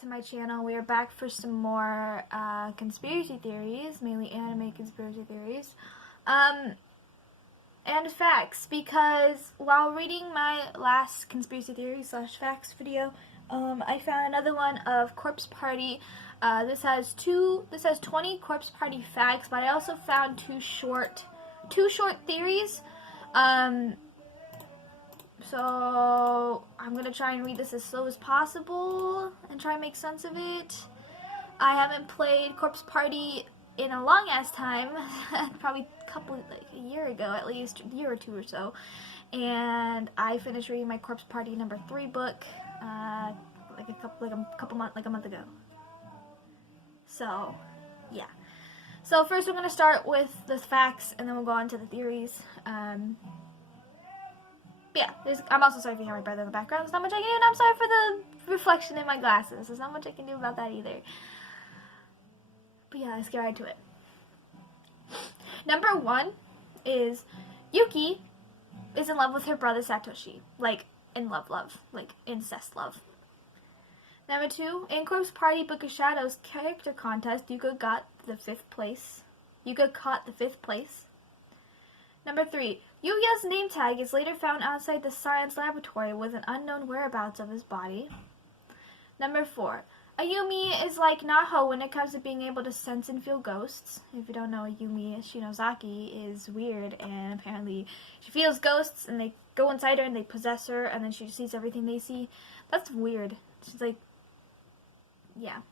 to my channel. We are back for some more conspiracy theories, mainly anime conspiracy theories, and facts, because while reading my last conspiracy theory / facts video, I found another one of Corpse Party. This has 20 Corpse Party facts, but I also found two short theories. So I'm gonna try and read this as slow as possible and try and make sense of it. I haven't played Corpse Party in a long ass time, probably a year ago, at least a year or two or so. And I finished reading my Corpse Party number 3 book a month ago. So yeah. So first we're gonna start with the facts, and then we'll go on to the theories. Yeah, I'm also sorry if you hear my brother in the background. There's not much I can do, and I'm sorry for the reflection in my glasses. There's not much I can do about that either. But yeah, let's get right to it. Number 1 is Yuki is in love with her brother Satoshi. Like, in love, like incest love. Number 2, in Corpse Party Book of Shadows character contest, Yuka caught the 5th place. Number 3, Yuya's name tag is later found outside the science laboratory with an unknown whereabouts of his body. Number 4, Ayumi is like Naho when it comes to being able to sense and feel ghosts. If you don't know, Ayumi Shinozaki is weird, and apparently she feels ghosts, and they go inside her and they possess her, and then she sees everything they see. That's weird. She's like, yeah.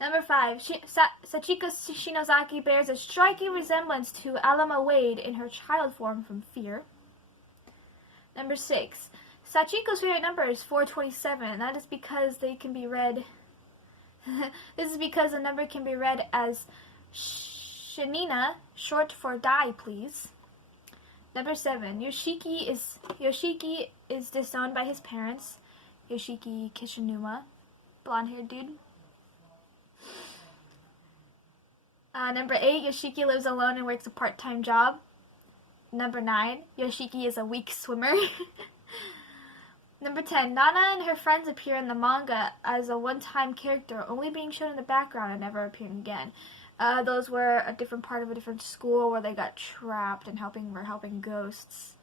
Number 5, Sachiko Shinozaki bears a striking resemblance to Alama Wade in her child form from Fear. Number 6, Sachiko's favorite number is 427, and that is because they can be read. This is because the number can be read as Shinina, short for die, please. Number 7, Yoshiki is disowned by his parents. Yoshiki Kishinuma, blonde-haired dude. Number 8, Yoshiki lives alone and works a part-time job. Number 9, Yoshiki is a weak swimmer. Number 10, Nana and her friends appear in the manga as a one-time character, only being shown in the background and never appearing again. Those were a different part of a different school where they got trapped and were helping ghosts.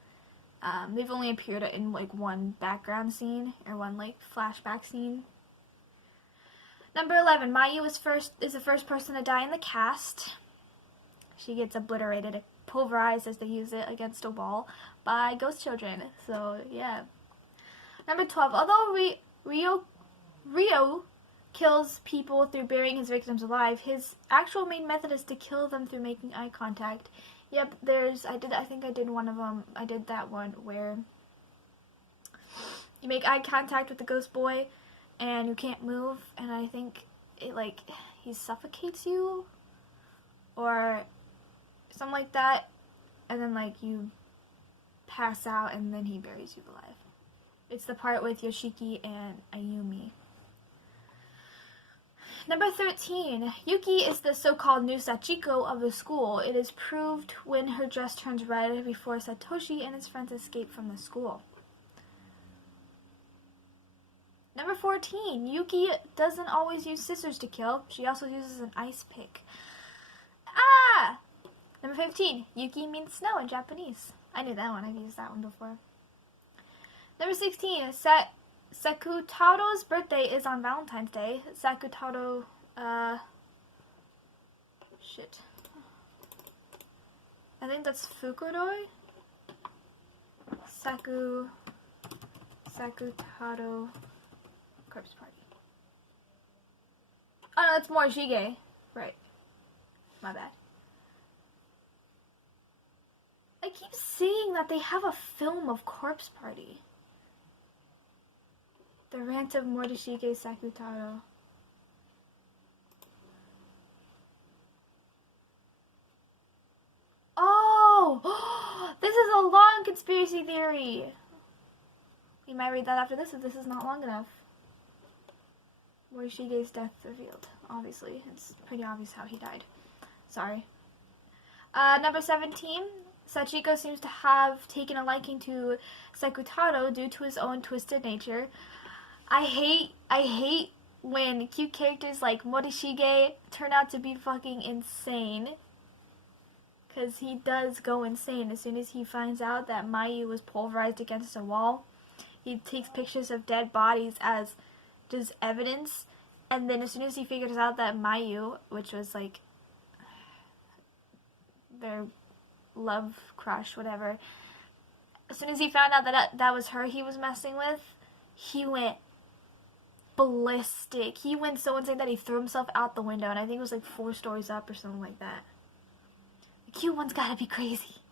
They've only appeared in like one background scene or one like flashback scene. Number 11, Mayu is the first person to die in the cast. She gets obliterated, pulverized as they use it against a wall by ghost children. So, yeah. Number 12, although Ryo kills people through burying his victims alive, his actual main method is to kill them through making eye contact. Yep, I think I did one of them. I did that one where you make eye contact with the ghost boy and you can't move, and I think it he suffocates you or something like that, and then you pass out and then he buries you alive. It's the part with Yoshiki and Ayumi. Number 13, Yuki is the so-called new Sachiko of the school. It is proved when her dress turns red before Satoshi and his friends escape from the school. Number 14, Yuki doesn't always use scissors to kill. She also uses an ice pick. Number 15, Yuki means snow in Japanese. I knew that one. I've used that one before. Number 16, Sakutaro's birthday is on Valentine's Day. Sakutaro, shit. I think that's Fukuroi? Sakutaro Corpse Party. Oh no, it's Morishige. Right. My bad. I keep seeing that they have a film of Corpse Party. The Rant of Morishige Sakutaro. Oh! This is a long conspiracy theory. We might read that after this if this is not long enough. Morishige's death revealed. Obviously. It's pretty obvious how he died. Sorry. Number 17. Sachiko seems to have taken a liking to Sakutaro due to his own twisted nature. I hate when cute characters like Morishige turn out to be fucking insane. Because he does go insane as soon as he finds out that Mayu was pulverized against a wall. He takes pictures of dead bodies as just evidence. And then as soon as he figures out that Mayu, which was like their love crush, whatever, as soon as he found out that that was her he was messing with, he went ballistic. He went so insane that he threw himself out the window, and I think it was like 4 stories up or something like that. The cute one's gotta be crazy.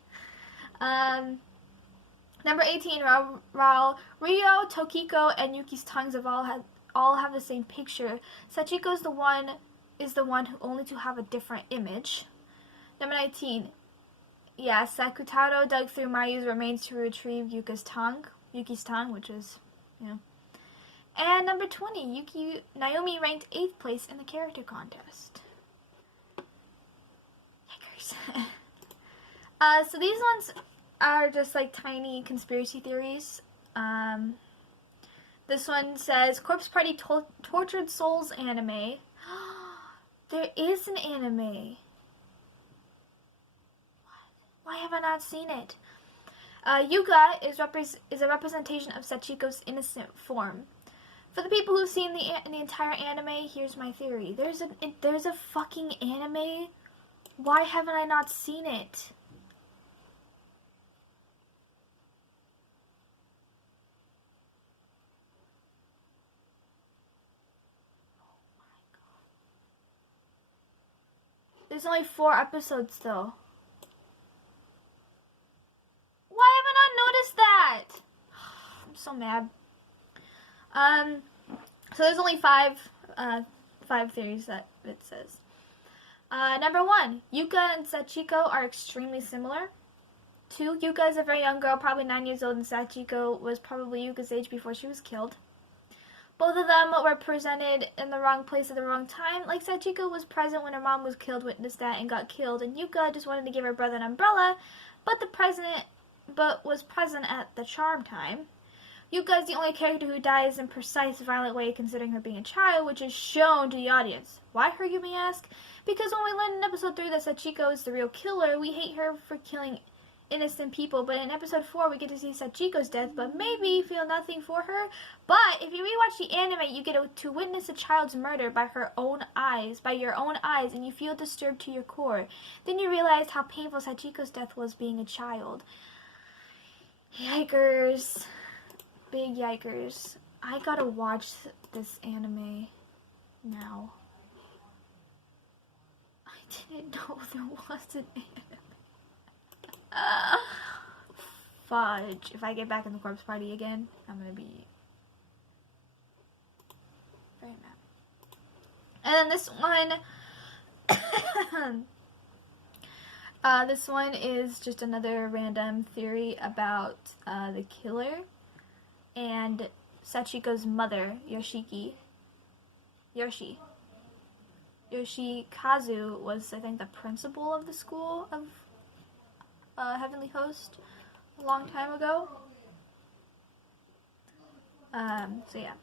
Number 18, Ryo, Tokiko, and Yuki's tongues have all have the same picture. Sachiko is the one who only to have a different image. Number 19, yeah, Sakutaro dug through Mayu's remains to retrieve Yuki's tongue, which is, you know. And number 20, Naomi ranked 8th place in the character contest. Yikers. So these ones are just like tiny conspiracy theories. This one says, Corpse Party Tortured Souls anime. There is an anime. Why have I not seen it? Yuga is a representation of Sachiko's innocent form. For the people who've seen the entire anime, here's my theory. There's a fucking anime. Why haven't I not seen it? There's only 4 episodes though. Why have I not noticed that? I'm so mad. So there's only 5 theories that it says. Number 1, Yuka and Sachiko are extremely similar. 2, Yuka is a very young girl, probably 9 years old, and Sachiko was probably Yuka's age before she was killed. Both of them were presented in the wrong place at the wrong time. Like, Sachiko was present when her mom was killed, witnessed that, and got killed, and Yuka just wanted to give her brother an umbrella, but was present at the charm time. Yuka is the only character who dies in precise, violent way, considering her being a child, which is shown to the audience. Why her, you may ask? Because when we learned in episode 3 that Sachiko is the real killer, we hate her for killing innocent people, but in episode 4 we get to see Sachiko's death, but maybe feel nothing for her. But if you rewatch the anime, you get to witness a child's murder by your own eyes, and you feel disturbed to your core. Then you realize how painful Sachiko's death was being a child. Yikers. Big yikers. I gotta watch this anime now. I didn't know there was an anime. Fudge. If I get back in the Corpse Party again, I'm gonna be very mad. And then this one, this one is just another random theory about the killer and Sachiko's mother, Yoshikazu was, I think, the principal of the school of Heavenly Host a long time ago. So yeah.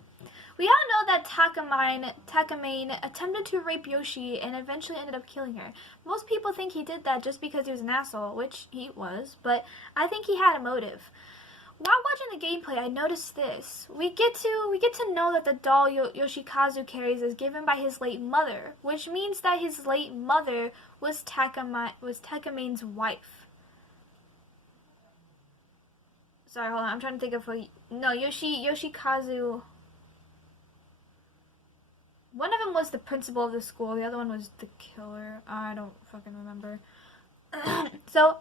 We all know that Takamine attempted to rape Yoshi and eventually ended up killing her. Most people think he did that just because he was an asshole, which he was, but I think he had a motive. While watching the gameplay, I noticed this. We get to know that the doll Yoshikazu carries is given by his late mother, which means that his late mother was Takamine's wife. Sorry, hold on. I'm trying to think of Yoshikazu. One of them was the principal of the school. The other one was the killer. I don't fucking remember. So,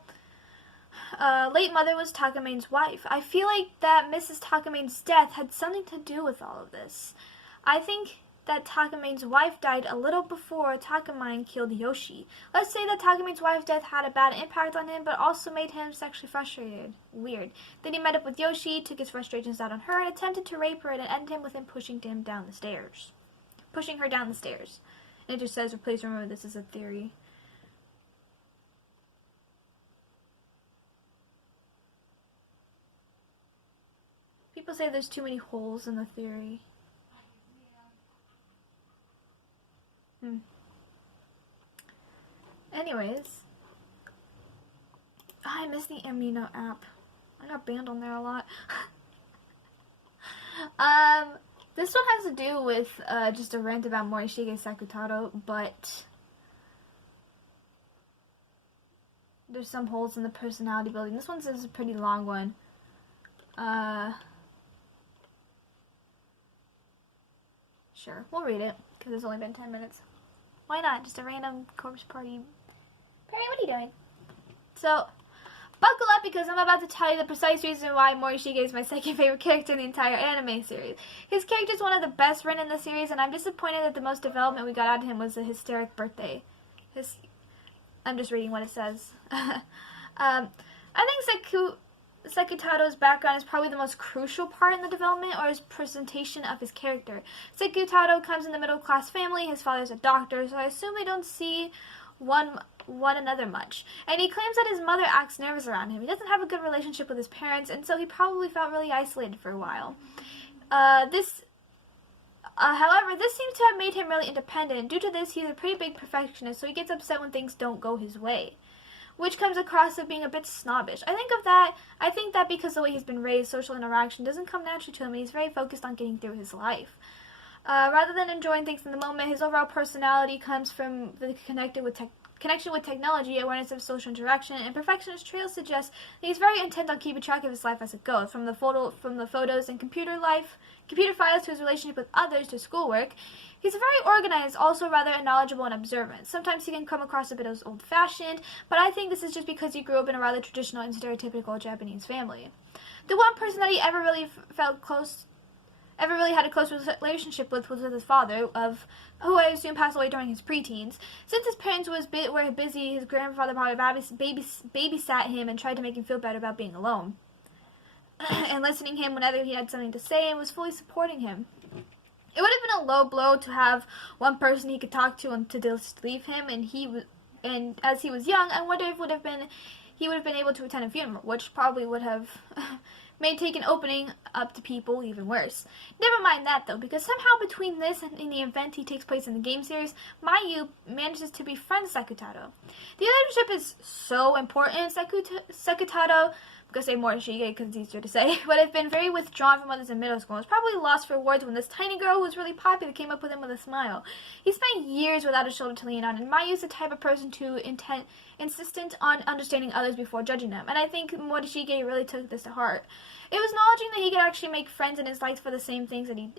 late mother was Takamine's wife. I feel like that Mrs. Takamine's death had something to do with all of this. I think that Takamine's wife died a little before Takamine killed Yoshi. Let's say that Takamine's wife's death had a bad impact on him, but also made him sexually frustrated. Weird. Then he met up with Yoshi, took his frustrations out on her, and attempted to rape her, and it ended him with him pushing her down the stairs. And it just says, please remember this is a theory. People say there's too many holes in the theory. Anyways. Oh, I miss the Amino app. I got banned on there a lot. This one has to do with just a rant about Morishige Sakutaro, but there's some holes in the personality building. This one's a pretty long one. Sure, we'll read it, because it's only been 10 minutes. Why not? Just a random corpse party. Perry, what are you doing? So, buckle up because I'm about to tell you the precise reason why Morishige is my second favorite character in the entire anime series. His character is one of the best written in the series, and I'm disappointed that the most development we got out of him was the hysteric birthday. I'm just reading what it says. I think Sakutaro's background is probably the most crucial part in the development or his presentation of his character. Sakutaro comes in the middle-class family, his father's a doctor, so I assume they don't see one another much. And he claims that his mother acts nervous around him. He doesn't have a good relationship with his parents, and so he probably felt really isolated for a while. However, this seems to have made him really independent. Due to this, he's a pretty big perfectionist, so he gets upset when things don't go his way, which comes across as being a bit snobbish. I think that because the way he's been raised, social interaction doesn't come naturally to him, and he's very focused on getting through his life. Rather than enjoying things in the moment, his overall personality comes from the connection with technology, awareness of social interaction, and perfectionist traits suggest that he's very intent on keeping track of his life as it goes, from the photos and computer files to his relationship with others to schoolwork. He's very organized, also rather knowledgeable and observant. Sometimes he can come across a bit as old-fashioned, but I think this is just because he grew up in a rather traditional and stereotypical Japanese family. The one person that he ever really had a close relationship with was his father, who I assume passed away during his preteens. Since his parents were busy, his grandfather probably babysat him and tried to make him feel better about being alone, and listening to him whenever he had something to say, and was fully supporting him. It would have been a low blow to have one person he could talk to and to just leave him, and as he was young, I wonder if he would have been able to attend a funeral, which probably would have made taking opening up to people even worse. Never mind that though, because somehow between this and in the event he takes place in the game series, Mayu manages to befriend Sakutaro. The relationship is so important. Sakutaro, I'm going to say Morishige because it's easier to say, but have been very withdrawn from others in middle school. Was probably lost for words when this tiny girl who was really popular came up with him with a smile. He spent years without a shoulder to lean on, and Mayu's the type of person to insistent on understanding others before judging them, and I think Morishige really took this to heart. It was acknowledging that he could actually make friends and his likes for the same things that he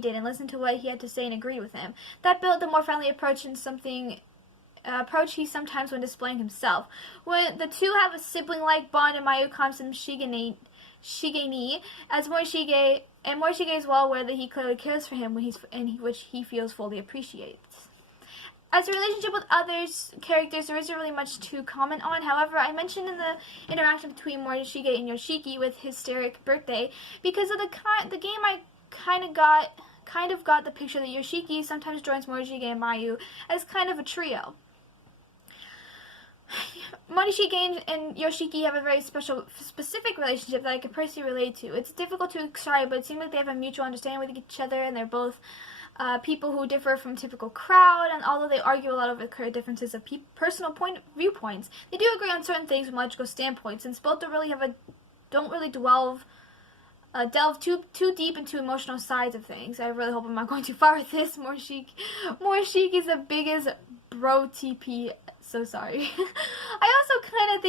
did, and listen to what he had to say and agree with him. That built a more friendly approach he sometimes when displaying himself. When the two have a sibling-like bond, and Mayu comes from Shigeni as Morishige, and Morishige is well aware that he clearly cares for him which he feels fully appreciates. As a relationship with others characters, there isn't really much to comment on. However, I mentioned in the interaction between Morishige and Yoshiki with Hysteric Birthday, because of the game I kind of got the picture that Yoshiki sometimes joins Morishige and Mayu as kind of a trio. Morishige and Yoshiki have a very specific relationship that I can personally relate to. It's difficult to describe, but it seems like they have a mutual understanding with each other, and they're both people who differ from typical crowd, and although they argue a lot over current differences of personal viewpoints, they do agree on certain things from logical standpoints, since both don't really delve too deep into emotional sides of things. I really hope I'm not going too far with this. Morishige is the biggest bro TP, so sorry. I also kind of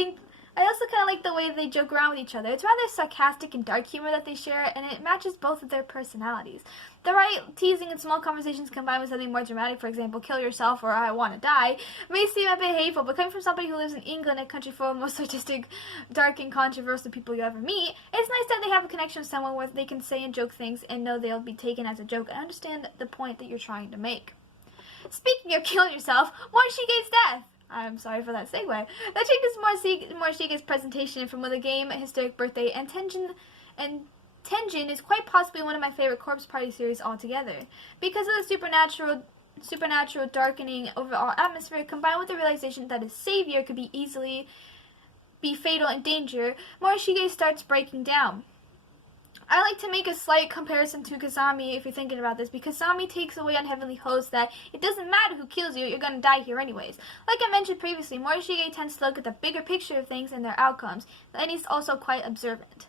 like the way they joke around with each other. It's rather sarcastic and dark humor that they share, and it matches both of their personalities. The right teasing and small conversations combined with something more dramatic, for example, kill yourself or I want to die, may seem a bit hateful, but coming from somebody who lives in England, a country full of most artistic, dark, and controversial people you ever meet, it's nice that they have a connection with someone where they can say and joke things and know they'll be taken as a joke and understand the point that you're trying to make. Speaking of killing yourself, Morishige's death. I'm sorry for that segue. That changes Morishige's presentation from the game Hysteric Birthday, and Tenjin is quite possibly one of my favorite corpse party series altogether. Because of the supernatural darkening overall atmosphere, combined with the realization that his savior could easily be fatal in danger, Morishige starts breaking down. I I like to make a slight comparison to Kazami if you're thinking about this, because Kazami takes away on Heavenly Host that it doesn't matter who kills you, you're gonna die here anyways. Like I mentioned previously, Morishige tends to look at the bigger picture of things and their outcomes, and he's also quite observant.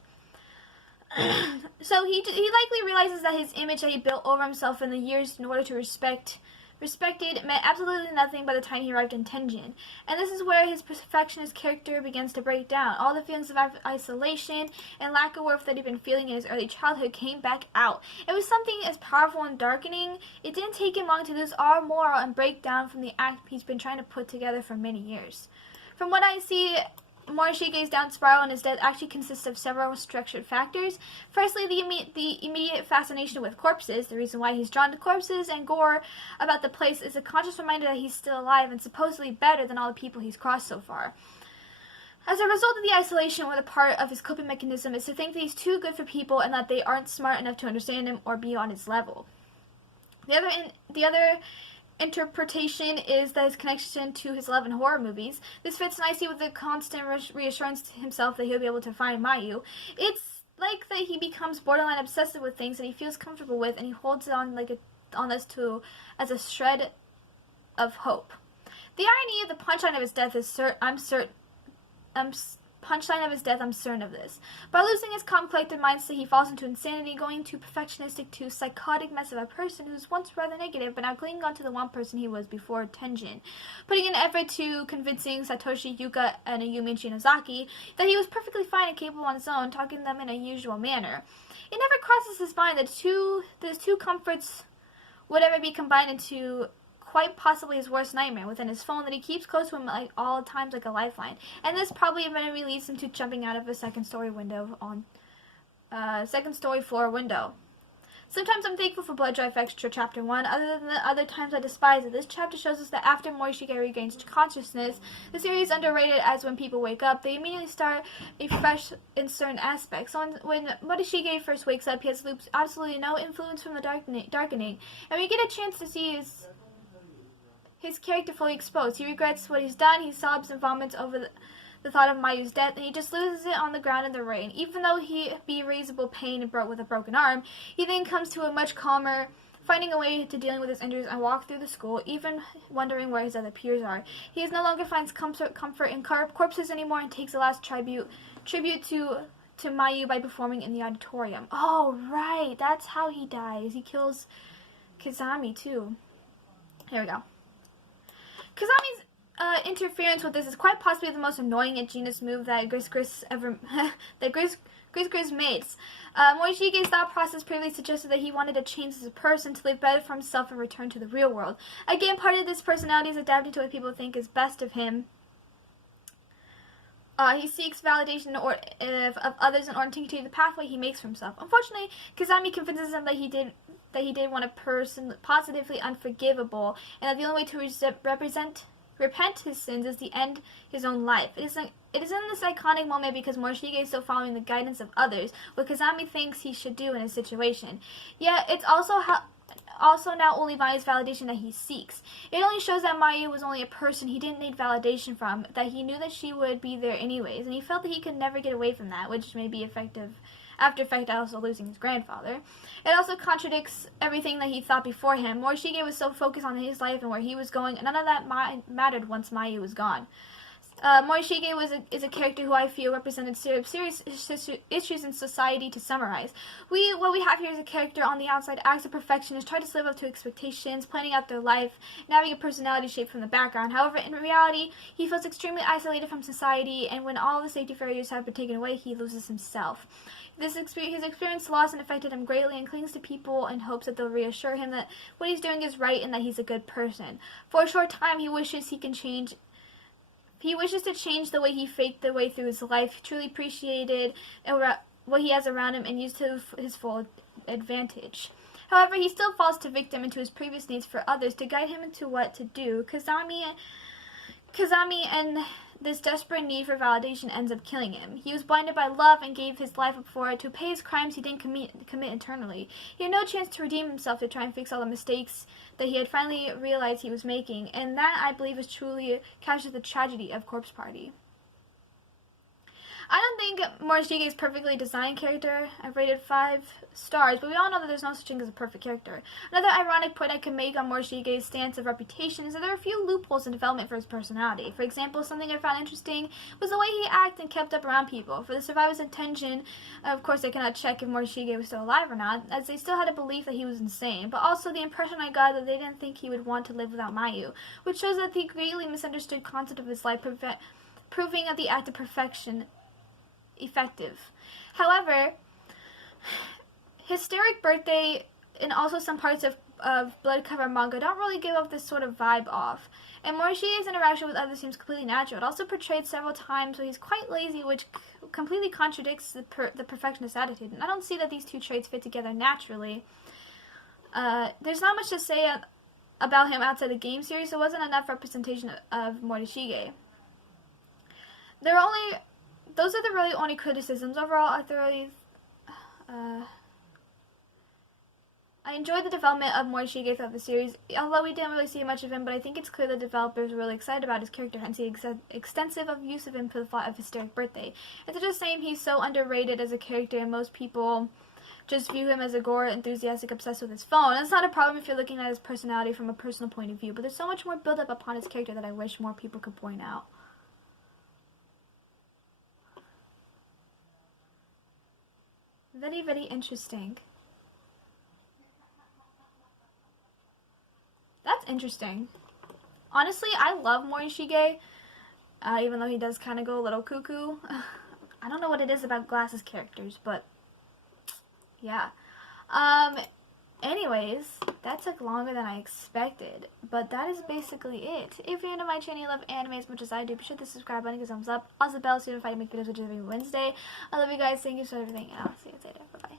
So he likely realizes that his image that he built over himself in the years in order to respected meant absolutely nothing by the time he arrived in Tenjin. And this is where his perfectionist character begins to break down. All the feelings of isolation and lack of worth that he'd been feeling in his early childhood came back out. It was something as powerful and darkening. It didn't take him long to lose all moral and break down from the act he's been trying to put together for many years. From what I see, Morishige's down spiral and his death actually consists of several structured factors. Firstly, the immediate fascination with corpses. The reason why he's drawn to corpses and gore about the place is a conscious reminder that he's still alive and supposedly better than all the people he's crossed so far. As a result of the isolation, or the part of his coping mechanism is to think that he's too good for people and that they aren't smart enough to understand him or be on his level. The other interpretation is that his connection to his love in horror movies. This fits nicely with the constant reassurance to himself that he'll be able to find Mayu. It's like that he becomes borderline obsessive with things that he feels comfortable with, and he holds on on this to as a shred of hope. The irony of the punchline of his death is I'm certain of this. By losing his calm, collected mindset, he falls into insanity, going to perfectionistic to psychotic mess of a person who's once rather negative, but now clinging on to the one person he was before Tenjin, putting an effort to convincing Satoshi, Yuka, and Ayumi and Shinozaki that he was perfectly fine and capable on his own, talking to them in a usual manner. It never crosses his mind that those two comforts would ever be combined into quite possibly his worst nightmare within his phone that he keeps close to him like all times like a lifeline. And this probably eventually leads him to jumping out of a second story floor window. Sometimes I'm thankful for Blood Drive Extra Chapter 1, other than the other times I despise it. This chapter shows us that after Morishige regains consciousness, the series is underrated, as when people wake up, they immediately start afresh in certain aspects. So when Morishige first wakes up, he has absolutely no influence from the darkening. And we get a chance to see his character fully exposed. He regrets what he's done, he sobs and vomits over the thought of Mayu's death, and he just loses it on the ground in the rain. Even though he be risible pain and with a broken arm, he then comes to a much calmer, finding a way to dealing with his injuries and walk through the school, even wondering where his other peers are. He no longer finds comfort in corpses anymore, and takes a last tribute to Mayu by performing in the auditorium. Oh, right, that's how he dies. He kills Kazami, too. Here we go. Kazami's interference with this is quite possibly the most annoying and genius move that Gris ever that Gris made. Morishige's thought process previously suggested that he wanted to change as a person to live better for himself and return to the real world. Again, part of this personality is adapting to what people think is best of him. He seeks validation of others in order to continue the pathway he makes for himself. Unfortunately, Kazami convinces him that he did want a person positively unforgivable, and that the only way to repent his sins is to end his own life. It is in this iconic moment because Morishige is still following the guidance of others, what Kazami thinks he should do in his situation. Yet it's also now only Mayu's validation that he seeks. It only shows that Mayu was only a person he didn't need validation from, that he knew that she would be there anyways, and he felt that he could never get away from that, which may be after effect also losing his grandfather. It also contradicts everything that he thought before him. Morishige was so focused on his life and where he was going, and none of that mattered once Mayu was gone. Morishige is a character who I feel represented serious issues in society. To summarize, what we have here is a character on the outside acts a perfectionist, tries to live up to expectations, planning out their life, and having a personality shaped from the background. However, in reality, he feels extremely isolated from society, and when all the safety barriers have been taken away, he loses himself. His experience lost and affected him greatly, and clings to people in hopes that they'll reassure him that what he's doing is right and that he's a good person. For a short time, he wishes to change the way he faked the way through his life, truly appreciated what he has around him, and used to his full advantage. However, he still falls victim into his previous needs for others to guide him into what to do. Kazami and this desperate need for validation ends up killing him. He was blinded by love and gave his life up for it to pay his crimes he didn't commit internally. He had no chance to redeem himself, to try and fix all the mistakes that he had finally realized he was making, and that, I believe, is truly captures the tragedy of Corpse Party. I don't think Morishige is a perfectly designed character. I've rated 5 stars, but we all know that there's no such thing as a perfect character. Another ironic point I can make on Morishige's stance of reputation is that there are a few loopholes in development for his personality. For example, something I found interesting was the way he acted and kept up around people. For the survivors' attention, of course they cannot check if Morishige was still alive or not, as they still had a belief that he was insane, but also the impression I got that they didn't think he would want to live without Mayu, which shows that he greatly misunderstood concept of his life, proving that the act of perfection effective. However, Hysteric Birthday and also some parts of Blood Cover manga don't really give off this sort of vibe off. And Morishige's interaction with others seems completely natural. It also portrayed several times where he's quite lazy, which completely contradicts the perfectionist attitude. And I don't see that these two traits fit together naturally. There's not much to say about him outside the game series, so it wasn't enough representation of Morishige. Those are the really only criticisms. Overall, I enjoyed the development of Morishige throughout the series, although we didn't really see much of him, but I think it's clear the developers were really excited about his character, hence the extensive use of him for the plot of Hysteric Birthday. It's just saying he's so underrated as a character, and most people just view him as a gore enthusiastic obsessed with his phone. That's not a problem if you're looking at his personality from a personal point of view, but there's so much more build up upon his character that I wish more people could point out. Very, very interesting. That's interesting. Honestly, I love Morishige, even though he does kind of go a little cuckoo. I don't know what it is about Glass's characters, but yeah. Anyways, that took longer than I expected, but that is basically it. If you're into my channel, you love anime as much as I do, be sure to subscribe button, give a thumbs up, also the bell so you know if I make videos which is every Wednesday. I love you guys, thank you for everything, and I'll see you later. Bye-bye.